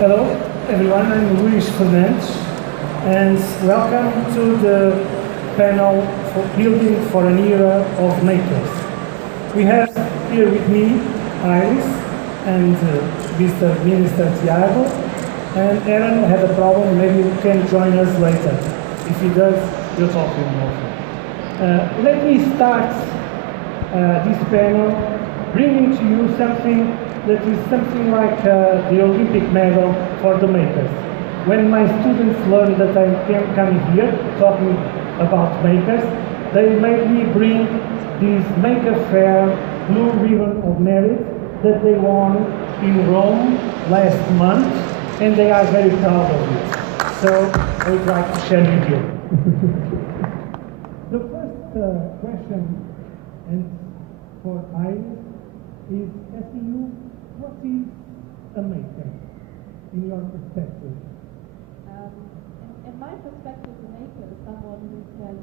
Hello, everyone. I'm Luís Fernandes, and welcome to the panel for Building for an Era of Makers. We have here with me Iris and Mr. Minister Tiago, and Aaron had a problem. Maybe he can join us later. If he does, we'll talk to him also. Let me start this panel bringing to you something that is something like the Olympic medal for the makers. When my students learn that I can come here talking about makers, they made me bring this Maker Fair blue ribbon of merit that they won in Rome last month, and they are very proud of it. So I would like to share with you. The first question, and for Iris, is asking you, what is a maker in your perspective? In my perspective, a maker is someone who can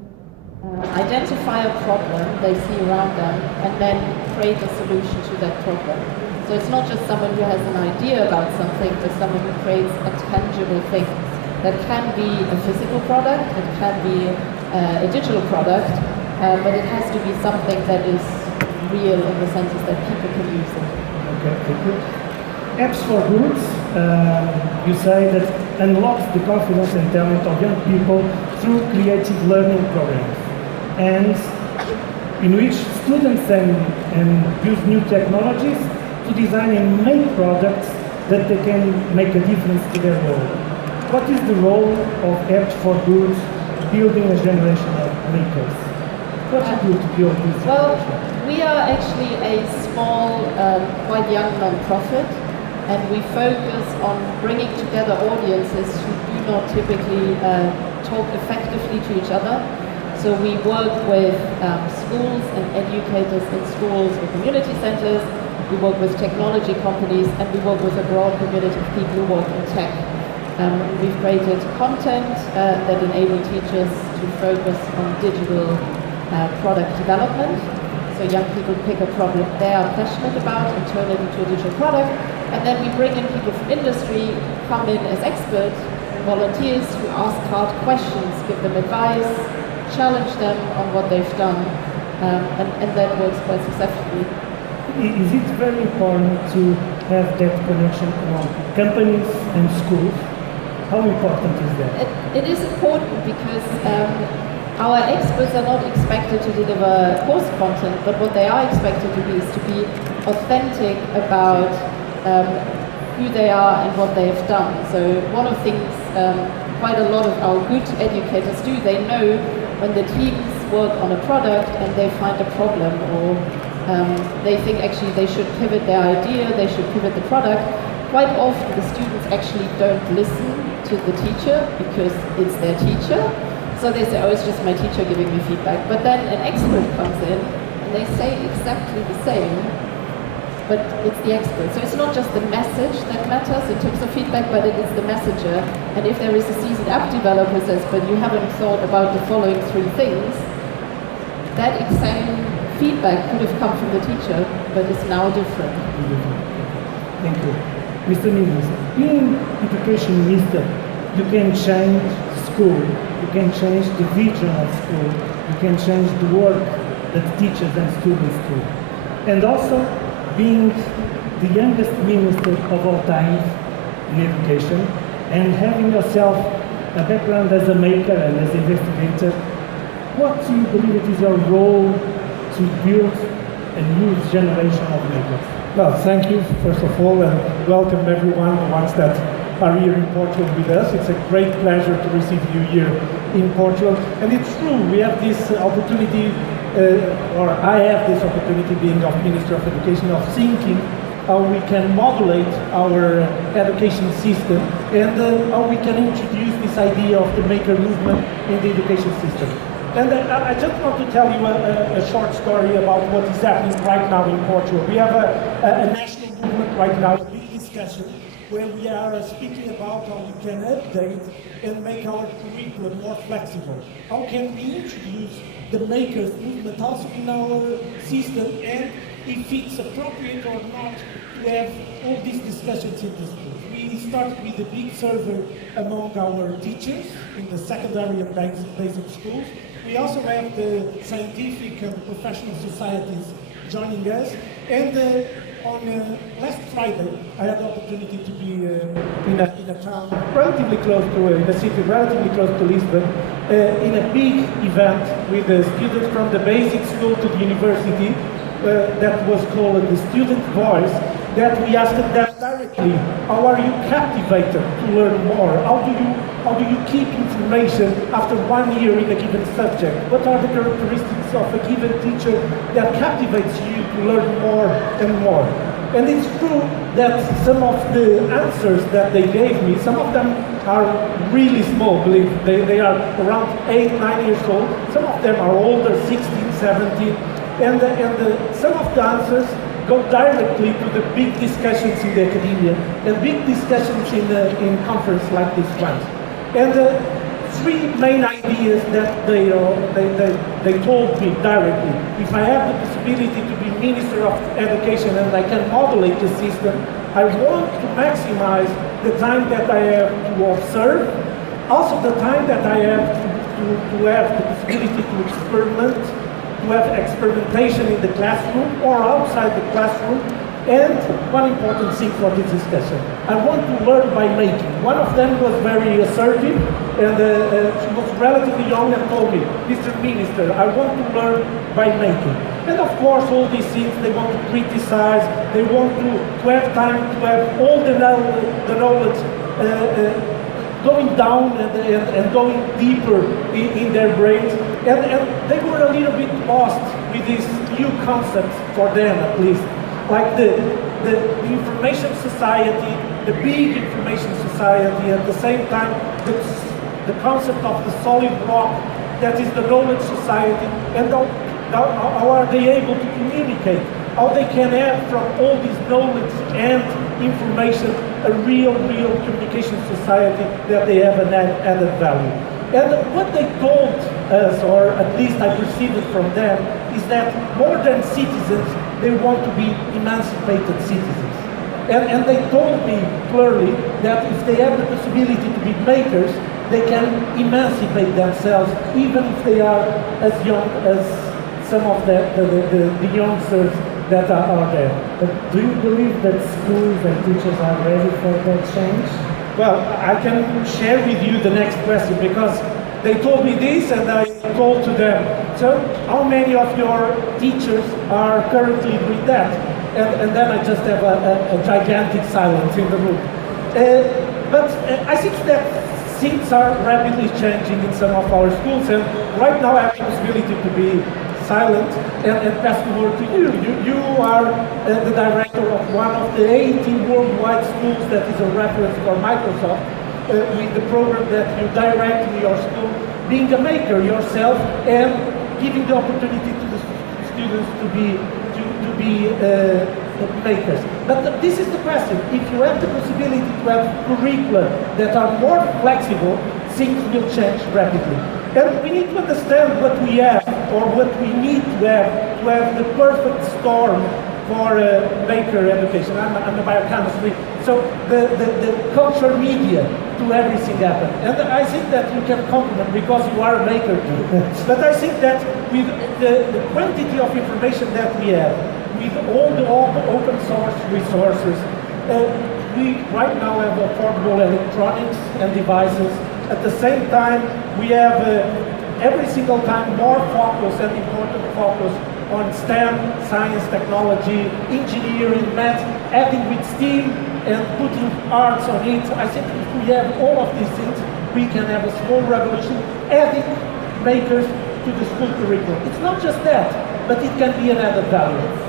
identify a problem they see around them and then create a solution to that problem. So it's not just someone who has an idea about something, but someone who creates a tangible thing. That can be a physical product, it can be a digital product, but it has to be something that is real in the sense that people can use it. Okay, thank you. Apps for Goods, you say that unlocks the confidence and talent of young people through creative learning programs, and in which students and use new technologies to design and make products that they can make a difference to their world. What is the role of Apps for Goods building a generation of makers? What do you do to build this generation? We are actually a small, quite young non-profit, and we focus on bringing together audiences who do not typically talk effectively to each other. So we work with schools and educators in schools or community centers, we work with technology companies, and we work with a broad community of people who work in tech. We've created content that enable teachers to focus on digital product development. So young people pick a problem they are passionate about and turn it into a digital product. And then we bring in people from industry, come in as experts, volunteers who ask hard questions, give them advice, challenge them on what they've done, and that works quite successfully. Is it very important to have that connection among companies and schools? How important is that? It is important because our experts are not expected to deliver course content, but what they are expected to be is to be authentic about who they are and what they've done. So one of the things quite a lot of our good educators do, they know when the teams work on a product and they find a problem, or they think actually they should pivot their idea, they should pivot the product. Quite often the students actually don't listen to the teacher because it's their teacher. So they say, oh, it's just my teacher giving me feedback. But then an expert comes in and they say exactly the same, but it's the expert. So it's not just the message that matters in terms of feedback, but it is the messenger. And if there is a seasoned app developer says, but you haven't thought about the following 3 things, that same feedback could have come from the teacher, but it's now different. Thank you. Mr. Minister, being education minister, you can change school, you can change the vision of school, you can change the work that teachers and students do. And also, being the youngest minister of all time in education, and having yourself a background as a maker and as an investigator, what do you believe it is your role to build a new generation of makers? Well, thank you, first of all, and welcome everyone, the ones that are here in Portugal with us. It's a great pleasure to receive you here in Portugal. And it's true, we have this opportunity, or I have this opportunity being of Minister of Education, of thinking how we can modulate our education system and how we can introduce this idea of the maker movement in the education system. And I just want to tell you a short story about what is happening right now in Portugal. We have a national movement right now, a big discussion, where we are speaking about how we can update and make our curriculum more flexible. How can we introduce the makers movement also in our system, and if it's appropriate or not to have all these discussions in the schools. We started with a big survey among our teachers in the secondary and basic schools. We also have the scientific and professional societies joining us. And on last Friday, I had the opportunity to be in a town relatively close to, in a city relatively close to Lisbon, in a big event with the students from the basic school to the university that was called the Student Voice, that we asked them directly, how are you captivated to learn more? How do you keep information after 1 year in a given subject? What are the characteristics of a given teacher that captivates you to learn more and more? And it's true that some of the answers that they gave me, some of them are really small, believe me. They are around 8, 9 years old. Some of them are older, 16, 17. And some of the answers go directly to the big discussions in the academia and big discussions in conference like this one. And three main ideas that they told me directly. If I have the possibility to be Minister of Education and I can modulate the system, I want to maximize the time that I have to observe, also the time that I have to have the possibility to experiment, to have experimentation in the classroom or outside the classroom, and one important thing for this discussion. I want to learn by making. One of them was very assertive, and she was relatively young and told me, Mr. Minister, I want to learn by making. And of course, all these things, they want to criticize, they want to have time to have all the knowledge going down and going deeper in their brains. And they were a little bit lost with these new concepts, for them at least. Like the information society, the big information society, at the same time, the concept of the solid rock that is the knowledge society, and how are they able to communicate, how they can have from all this knowledge and information a real communication society that they have an added value. And what they told us, or at least I perceived it from them, is that more than citizens, they want to be emancipated citizens. And they told me clearly that if they have the possibility to be makers, they can emancipate themselves, even if they are as young as some of the youngsters that are there. But do you believe that schools and teachers are ready for that change? Well, I can share with you the next question, because they told me this and I told to them, so how many of your teachers are currently doing that? And then I just have a gigantic silence in the room. But I think that things are rapidly changing in some of our schools, and right now I have the possibility to be silent and pass the word to you. You are the director of one of the 80 worldwide schools that is a reference for Microsoft, with the program that you direct in your school, being a maker yourself and giving the opportunity to the students to be makers. But this is the question. If you have the possibility to have curricula that are more flexible, things will change rapidly. And we need to understand what we have, or what we need to have the perfect storm for maker education. I'm a biochemistry, so the culture media to everything happen. And I think that you can compliment because you are a maker too. But I think that with the quantity of information that we have, with all the open source resources, we right now have affordable electronics and devices. At the same time, we have every single time more focus and important focus on STEM, science, technology, engineering, math, adding with STEAM and putting arts on it. I think if we have all of these things, we can have a small revolution, adding makers to the school curriculum. It's not just that, but it can be an added value.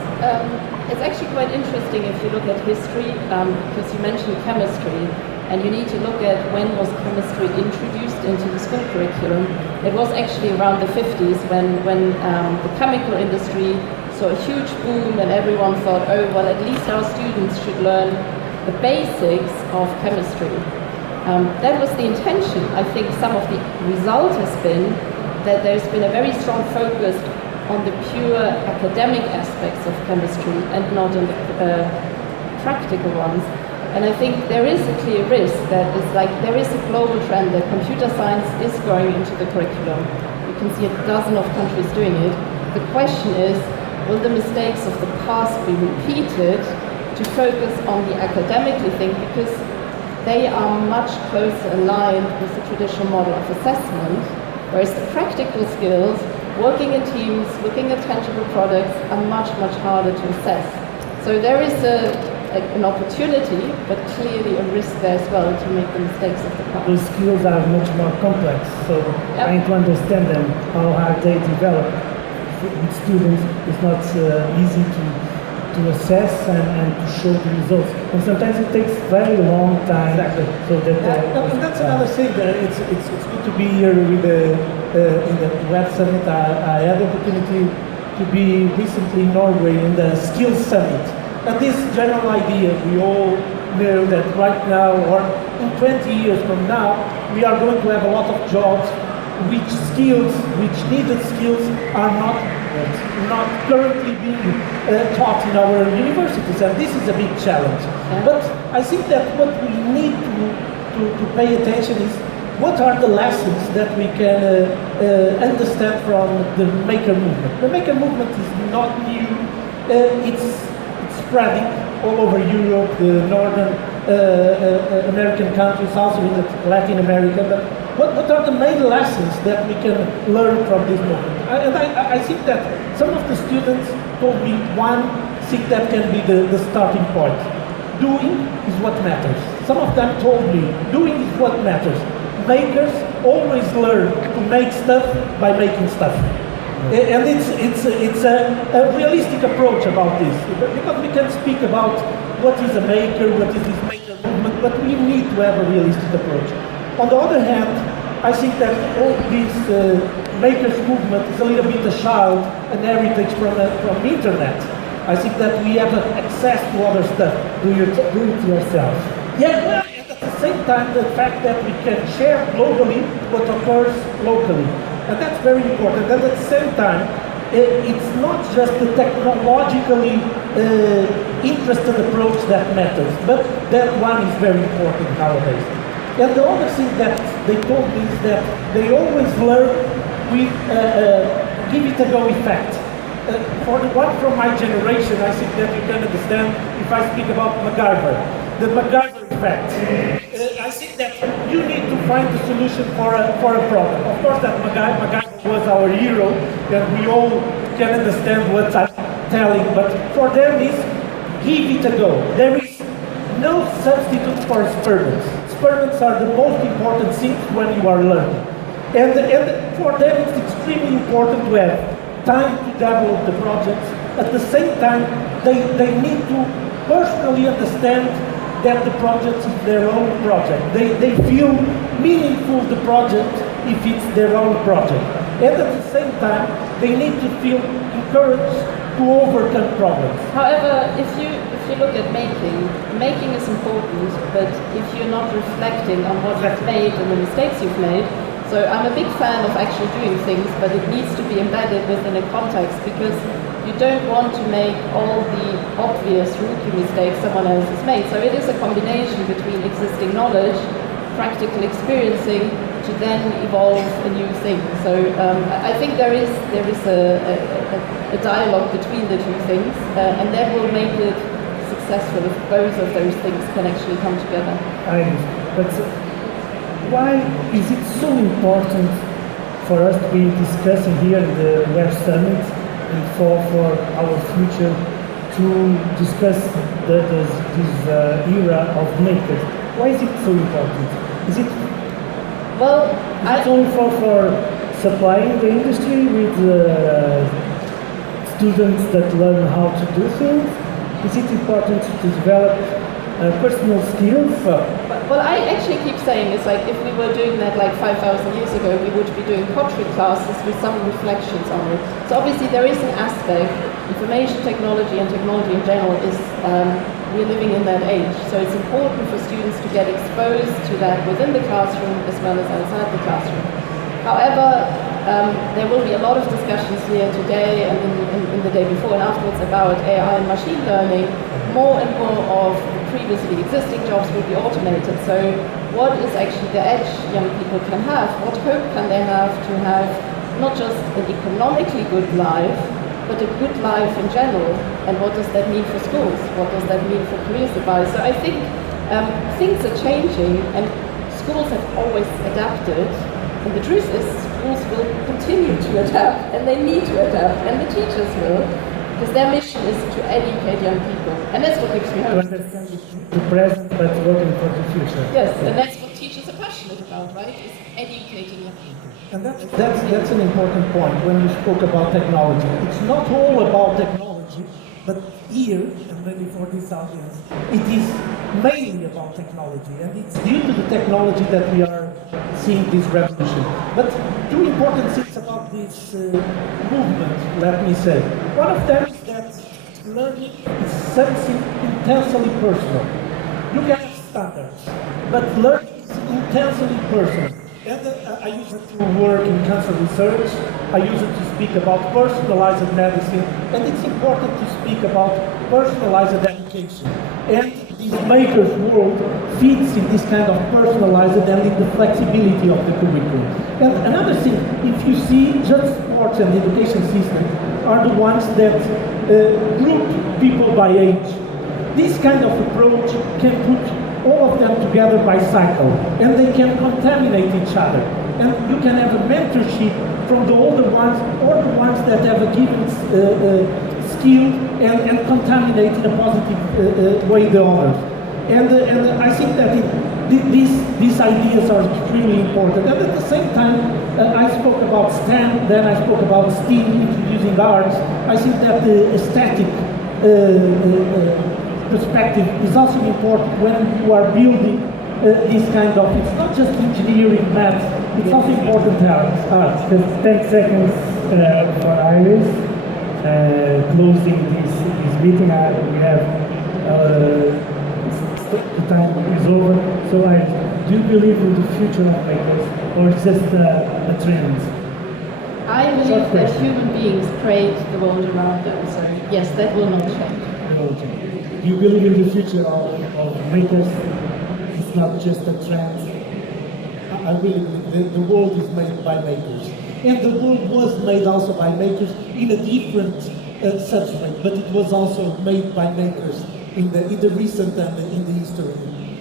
It's actually quite interesting if you look at history, because you mentioned chemistry, and you need to look at when was chemistry introduced into the school curriculum. It was actually around the 50s when the chemical industry saw a huge boom, and everyone thought, oh, well, at least our students should learn the basics of chemistry. That was the intention. I think some of the result has been that there's been a very strong focus on the pure academic aspects of chemistry and not on the practical ones. And I think there is a clear risk that it's like there is a global trend that computer science is going into the curriculum. You can see a dozen of countries doing it. The question is, will the mistakes of the past be repeated to focus on the academically thing, because they are much closer aligned with the traditional model of assessment, whereas the practical skills, working in teams, looking at tangible products, are much, much harder to assess. So there is an opportunity, but clearly a risk there as well to make the mistakes of the past. Those skills are much more complex, so trying to understand them, how are they developed with students, is not easy to assess and to show the results. And sometimes it takes very long time. Exactly. So that and that's another thing. It's good to be here with in the Web Summit. I had the opportunity to be recently in Norway in the Skills Summit. And this general idea, we all know that right now, or in 20 years from now, we are going to have a lot of jobs which needed skills are not currently being taught in our universities, and this is a big challenge. But I think that what we need to pay attention is what are the lessons that we can understand from the maker movement. The maker movement is not new. It's spreading all over Europe, the northern American countries, also in Latin America. But what are the main lessons that we can learn from this movement? I think that some of the students told me one thing that can be the starting point. Doing is what matters. Some of them told me, doing is what matters. Makers always learn to make stuff by making stuff. And it's a realistic approach about this, because we can speak about what is a maker, what is this maker movement, but we need to have a realistic approach. On the other hand, I think that all this makers movement is a little bit a child, an heritage from the internet. I think that we have access to other stuff. Do it yourself. Yeah, well, and at the same time, the fact that we can share globally what occurs locally. And that's very important. And at the same time, it's not just the technologically interested approach that matters, but that one is very important nowadays. And the other thing that they told me is that they always learn with give it a go effect. For the one from my generation, I think that you can understand if I speak about MacGyver. The MacGyver effect. I think that you need to find the solution for a problem. Of course, that MacGyver was our hero, and we all can understand what I'm telling, but for them is give it a go. There is no substitute for experiments. Experiments are the most important things when you are learning. And for them it's extremely important to have time to develop the projects. At the same time, they need to personally understand that the project is their own project. They feel meaningful the project if it's their own project. And at the same time, they need to feel encouraged to overcome problems. However, if you look at making is important, but if you're not reflecting on what you've made and the mistakes you've made, so I'm a big fan of actually doing things, but it needs to be embedded within a context, because you don't want to make all the obvious rookie mistakes someone else has made. So it is a combination between existing knowledge, practical experiencing, to then evolve a new thing. So I think there is a dialogue between the two things, and that will make it successful if both of those things can actually come together. But why is it so important for us to be discussing here in the Web Summit and for our future to discuss this era of makers? Why is it so important? Is it only for supplying the industry with students that learn how to do things? Is it important to develop personal skills? Well, I actually keep saying it's like if we were doing that like 5,000 years ago, we would be doing pottery classes with some reflections on it. So obviously there is an aspect, information technology and technology in general is, we're living in that age. So it's important for students to get exposed to that within the classroom as well as outside the classroom. However, there will be a lot of discussions here today and in the day before and afterwards about AI and machine learning. More and more of the previously existing jobs will be automated. So what is actually the edge young people can have? What hope can they have to have not just an economically good life, but a good life in general? And what does that mean for schools? What does that mean for careers advice? So I think things are changing, and schools have always adapted. And the truth is, schools will continue to adapt, and they need to adapt, and the teachers will, because their mission is to educate young people. And that's what gives me To hope. understand the present, but working for the future. Yes, and that's what teachers are passionate about, right? Is educating young people. And that's an important point when you spoke about technology. It's not all about technology, but here, and maybe for this audience, it is mainly about technology, and it's due to the technology that we are seeing this revolution. But two important things about this movement, let me say. One of them is that learning is something intensely personal. You can have standards, but learning is intensely personal. And I use it to work in cancer research. I use it to speak about personalized medicine, and it's important to speak about personalized education. And this maker's world fits in this kind of personalized and in the flexibility of the curriculum. And another thing, if you see, just sports and education system are the ones that group people by age. This kind of approach can put all of them together by cycle, and they can contaminate each other. And you can have a mentorship from the older ones or the ones that have a given skill and contaminate in a positive way the others. And I think that these ideas are extremely important. And at the same time, I spoke about STEM, then I spoke about STEAM, introducing arts. I think that the aesthetic perspective is also important when you are building this kind of, it's not just engineering, math, it's also important arts. Just 10 seconds for Iris. Closing this meeting, we have the time is over. So do you believe in the future of makers, or just a trend? I believe that human beings create the world around them, so yes, that will not change. Do you believe in the future of makers? It's not just a trend. I really believe the world is made by makers. And the world was made also by makers in a different substrate, but it was also made by makers in the recent and in the history.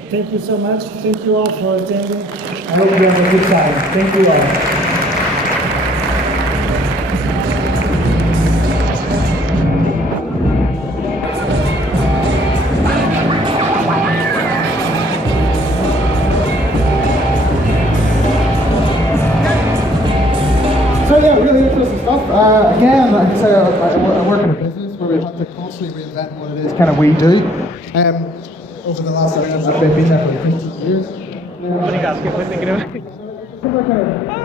Thank you so much. Thank you all for attending. I hope you have a good time. Thank you all. So yeah, really interesting stuff. Again, like I say, I work in a business where we have to constantly reinvent what it is kind of we do. Over the last, I've been there for 15 years. Obrigado, que foi sem querer.